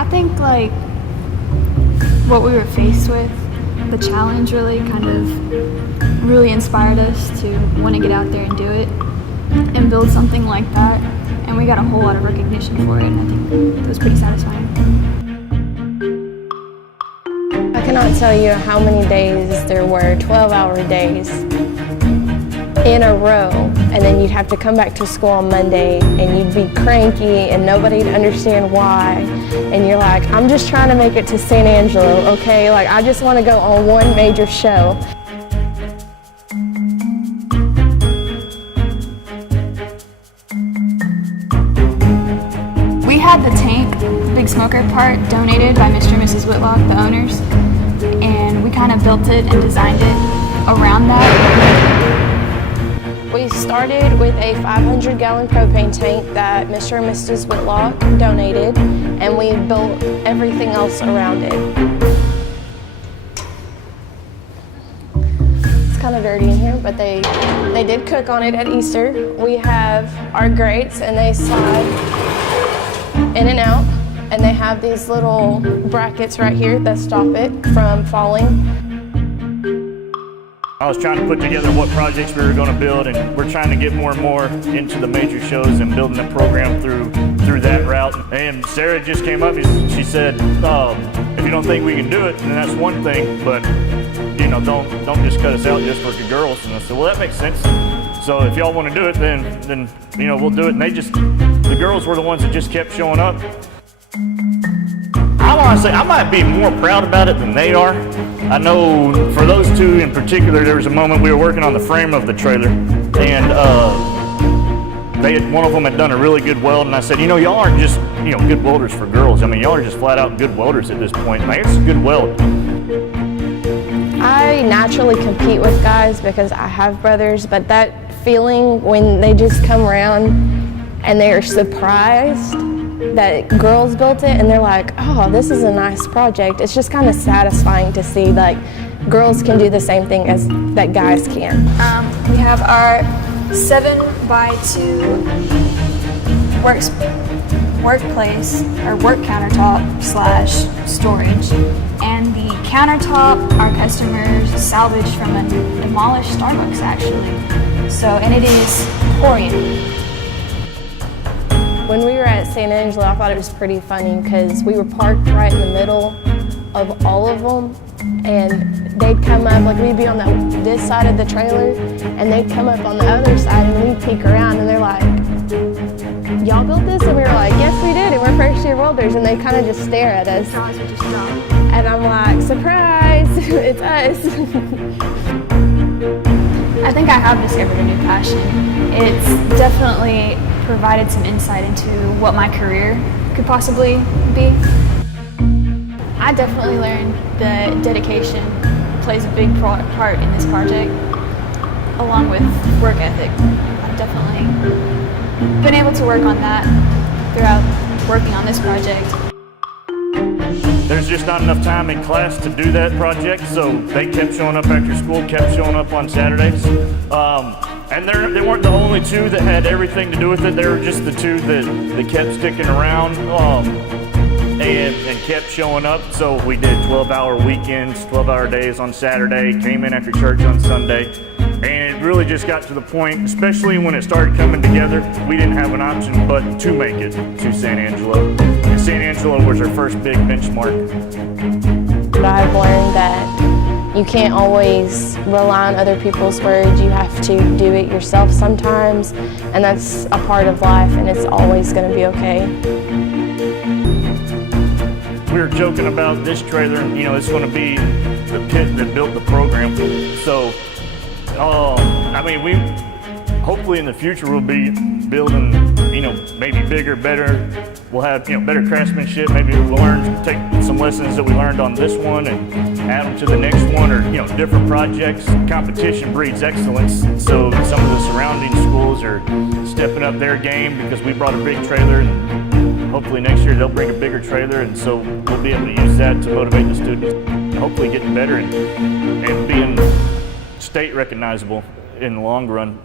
I think like what we were faced with, the challenge really kind of really inspired us to want to get out there and do it and build something like that. And we got a whole lot of recognition for it, and I think it was pretty satisfying. I cannot tell you how many days there were, 12-hour days in a row, and then you'd have to come back to school on Monday and you'd be cranky and nobody'd understand why, and you're like, I'm just trying to make it to San Angelo, okay? Like, I just want to go on one major show. We had the tank, big smoker part, donated by Mr. and Mrs. Whitlock, the owners, and we kind of built it and designed it around that. We started with a 500-gallon propane tank that Mr. and Mrs. Whitlock donated, and we built everything else around it. It's kind of dirty in here, but they did cook on it at Easter. We have our grates, and they slide in and out, and they have these little brackets right here that stop it from falling. I was trying to put together what projects we were going to build, and we're trying to get more and more into the major shows and building the program through that route. And Sarah just came up, she said, if you don't think we can do it, then that's one thing, but you know, don't just cut us out just for the girls. And I said, well, that makes sense. So if y'all want to do it, then you know, we'll do it. And the girls were the ones that just kept showing up. I want to say I might be more proud about it than they are. I know for those two in particular, there was a moment we were working on the frame of the trailer, and one of them had done a really good weld, and I said, you know, y'all aren't just good welders for girls. I mean, y'all are just flat out good welders at this point. Like, it's a good weld. I naturally compete with guys because I have brothers, but that feeling when they just come around and they're surprised that girls built it and they're like, oh, this is a nice project. It's just kind of satisfying to see like girls can do the same thing as that guys can. We have our 7x2 workplace or work countertop / storage, and the countertop our customers salvaged from a demolished Starbucks actually. So, and it is Corian. When we were at San Angelo, I thought it was pretty funny because we were parked right in the middle of all of them, and they'd come up, like we'd be on this side of the trailer, and they'd come up on the other side, and we'd peek around, and they're like, y'all built this? And we were like, yes, we did, and we're first-year welders, and they kind of just stare at us. And I'm like, surprise, it's us. I think I have discovered a new passion. It's definitely provided some insight into what my career could possibly be. I definitely learned that dedication plays a big part in this project, along with work ethic. I've definitely been able to work on that throughout working on this project. There's just not enough time in class to do that project, so they kept showing up after school, kept showing up on Saturdays. And they weren't the only two that had everything to do with it. They were just the two that kept sticking around and kept showing up. So we did 12-hour weekends, 12-hour days on Saturday, came in after church on Sunday. And it really just got to the point, especially when it started coming together, we didn't have an option but to make it to San Angelo. And San Angelo was our first big benchmark. I've learned that you can't always rely on other people's words. You have to do it yourself sometimes, and that's a part of life, and it's always going to be okay. We were joking about this trailer, you know, it's going to be the pit that built the program. So, I mean, hopefully in the future we'll be building, you know, maybe bigger, better. We'll have, you know, better craftsmanship. Maybe we'll take some lessons that we learned on this one and add them to the next one, or, you know, different projects. Competition breeds excellence. So some of the surrounding schools are stepping up their game because we brought a big trailer, and hopefully next year they'll bring a bigger trailer, and so we'll be able to use that to motivate the students, and hopefully getting better and being state recognizable in the long run.